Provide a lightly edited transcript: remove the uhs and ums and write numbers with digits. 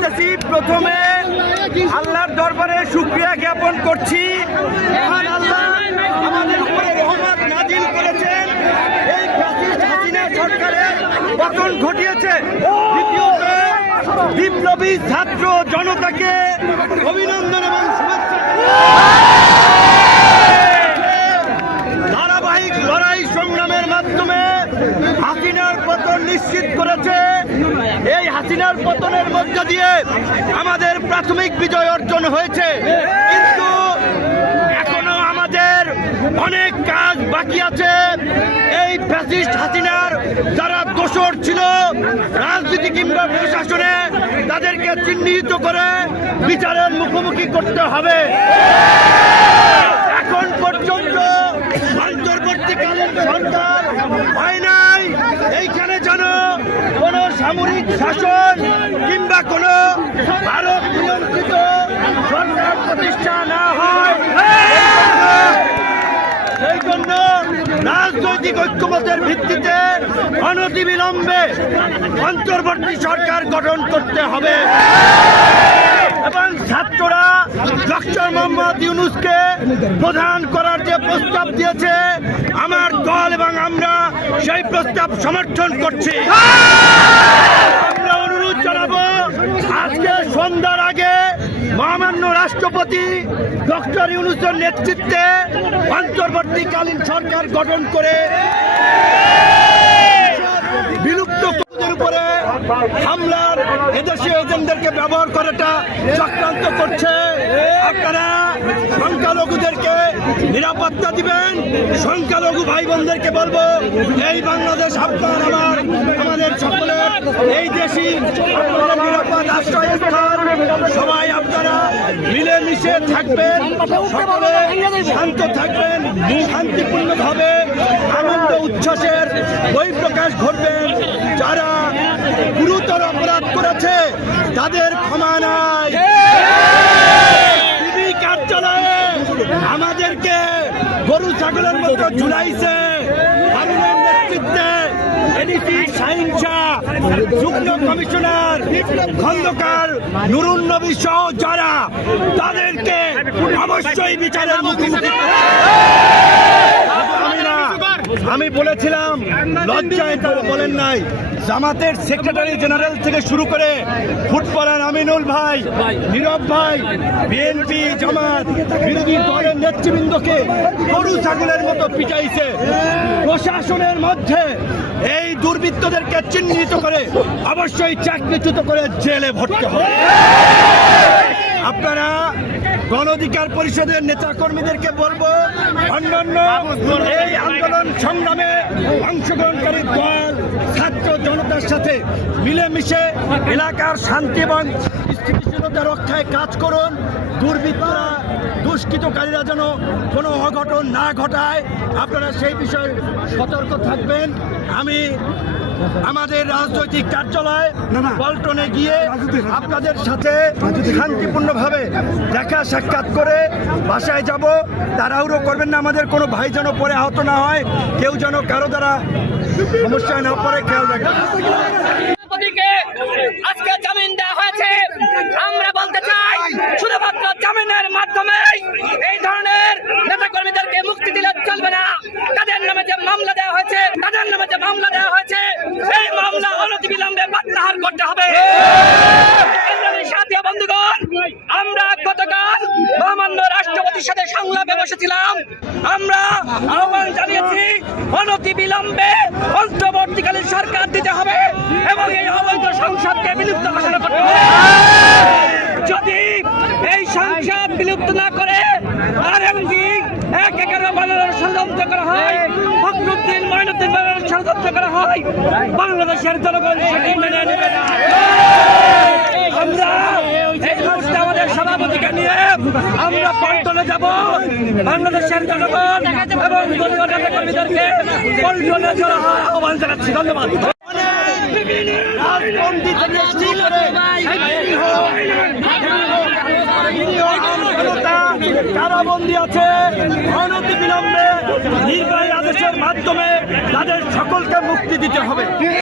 বলতেছি, প্রথমে আল্লাহর দরবারে শুকরিয়া জ্ঞাপন করছি। মহান আল্লাহ আমাদের উপরে রহমত নাজিল করেছেন, এই ফ্যাসিস্ট হাসিনা সরকারের পতন ঘটিয়েছে। দ্বিতীয়ত, বিপ্লবী ছাত্র জনতাকে অভিনন্দন এবং শুভেচ্ছা। ধারাবাহিক লড়াই সংগ্রামের মাধ্যমে হাসিনার পতন নিশ্চিত করেছে। এই হাসিনার পতনের মধ্য দিয়ে আমাদের প্রাথমিক বিজয় অর্জন হয়েছে, কিন্তু এখনো আমাদের অনেক কাজ বাকি আছে। এই ফ্যাসিস্ট হাসিনার যারা দোষর ছিল রাজনীতি কিংবা প্রশাসনে, তাদেরকে চিহ্নিত করে বিচারের মুখোমুখি করতে হবে। এখন পর্যন্ত অন্তর্বর্তীকালীন সরকার হয় নাই, এইখানে যেন কোন সামরিক শাসন কিংবা কোন ভারত নিয়ন্ত্রিত সরকার প্রতিষ্ঠা না হয়। সেই জন্য রাজনৈতিক ঐক্যমতের ভিত্তিতে অনতিবিলম্বে অন্তর্বর্তী সরকার গঠন করতে হবে এবং ছাত্ররা ডক্টর মোহাম্মদ ইউনূসকে প্রধান করার যে প্রস্তাব দিয়েছে, আমার দল এবং আমরা সেই প্রস্তাব সমর্থন করছি। আমরা অনুরোধ জানাবো, আজকে সন্ধ্যার আগে মহামান্য রাষ্ট্রপতি ডক্টর ইউনূসের নেতৃত্বে অন্তর্বর্তীকালীন সরকার গঠন করে বিলুপ্ত কুকুরদের উপরে হামলার এদেশীয় এজেন্টদেরকে ব্যবহার করাটা চক্রান্ত করছে। আপনারা সংখ্যালঘুদেরকে নিরাপত্তা দিবেন। সংখ্যালঘু ভাই বোনদেরকে বলবো, এই বাংলাদেশ আপনার আমার আমাদের সকলের, এই দেশই আপনাদের নিরাপদ আশ্রয়স্থল। সবাই আপনারা মিলেমিশে থাকবেন, সকলে শান্ত থাকবেন, শান্তিপূর্ণভাবে আনন্দ উচ্ছ্বাসের বহিঃপ্রকাশ ঘটবেন। যারা গুরুতর অপরাধ করেছে তাদের ক্ষমা নাই। টিভি কার্যালয়ে আমাদেরকে গরু ছাগলের মতো ঝুলাইছে। হারুনের নেতৃত্বে এডিসি শাহীন শাহ, যুগ্ম কমিশনার খন্দকার নুরুন নবী সহ যারা, তাদেরকে অবশ্যই বিচারের মুখোমুখি। আমি বলেছিলাম, লজ্জায় তারা বলেন নাই। জামাতের সেক্রেটারি জেনারেল থেকে শুরু করে ফুটবলার আমিনুল ভাই, নীরব ভাই, বিএনপি জামাত বিরোধী দলের নেতৃবৃন্দকে গরু ছাগলের মতো পিটাইছে। প্রশাসনের মধ্যে এই দুর্বৃত্তদেরকে চিহ্নিত করে অবশ্যই চাকরিচ্যুত করে জেলে ভরতে হবে। আপনারা গণ অধিকার পরিষদের নেতাকর্মীদেরকে বলবো, অন্যান্য এই আন্দোলন সংগ্রামে অংশগ্রহণকারী দল ছাত্র জনতার সাথে মিলেমিশে এলাকার শান্তি এবং স্থিতিশীলতা রক্ষায় কাজ করুন। দুর্বৃত্তরা, দুষ্কৃতকারীরা যেন কোনো অঘটন না ঘটায়, আপনারা সেই বিষয়ে সতর্ক থাকবেন। আমি আমাদের রাজনৈতিক কার্যালয় পল্টনে গিয়ে আপনাদের সাথে শান্তিপূর্ণভাবে দেখা সাক্ষাৎ করে বাসায় যাব। তাড়াহুড়ো করবেন না, আমাদের কোনো ভাই যেন পরে আহত না হয়, কেউ যেন কারো দ্বারা সমস্যায় না পড়ে, খেয়াল রাখবেন। আজকে জামিন দেওয়া হয়েছে। আমরা বলতে চাই, শুধুমাত্র জামিনের মাধ্যমে এই ধরনের নেতাকর্মীদেরকে মুক্তি দিলে চলবে না। তাদের নামে যে মামলা দেওয়া হয়েছে, এই মামলা অনতিবিলম্বে প্রত্যাহার করতে হবে। সাথী বন্ধুগণ, আমরা গতকাল মহামান্য রাষ্ট্রপতির সাথে সংলাপে বসেছিলাম। আমরা আহ্বান জানিয়েছি, অনতিবিলম্বে অন্তর্বর্তীকালীন সরকার দিতে হবে এবং এই অবৈধ সংসদকে বিলুপ্ত ঘোষণা করতে হবে। যদি এই সংসদ বিলুপ্ত না করে আরএমপি ১/১১ বানানোর ষড়যন্ত্র করা হয়, ফখরুদ্দিন মঈনুদ্দিন বানানোর ষড়যন্ত্র করা হয়, বাংলাদেশের জনগণ সেটি মেনে নেবে না। আমরা এই মুহূর্তে আমাদের সভাপতিকে নিয়ে আমরা পল্টনে যাব। বাংলাদেশের জনগণ এবং দলীয় নেতাকর্মীদেরকে পল্টনে যাওয়ার আহ্বান জানাচ্ছি। ধন্যবাদ। কারাবন্দী আছে, অনতিবিলম্বে নির্বাহী আদেশের মাধ্যমে তাদের সকলকে মুক্তি দিতে হবে।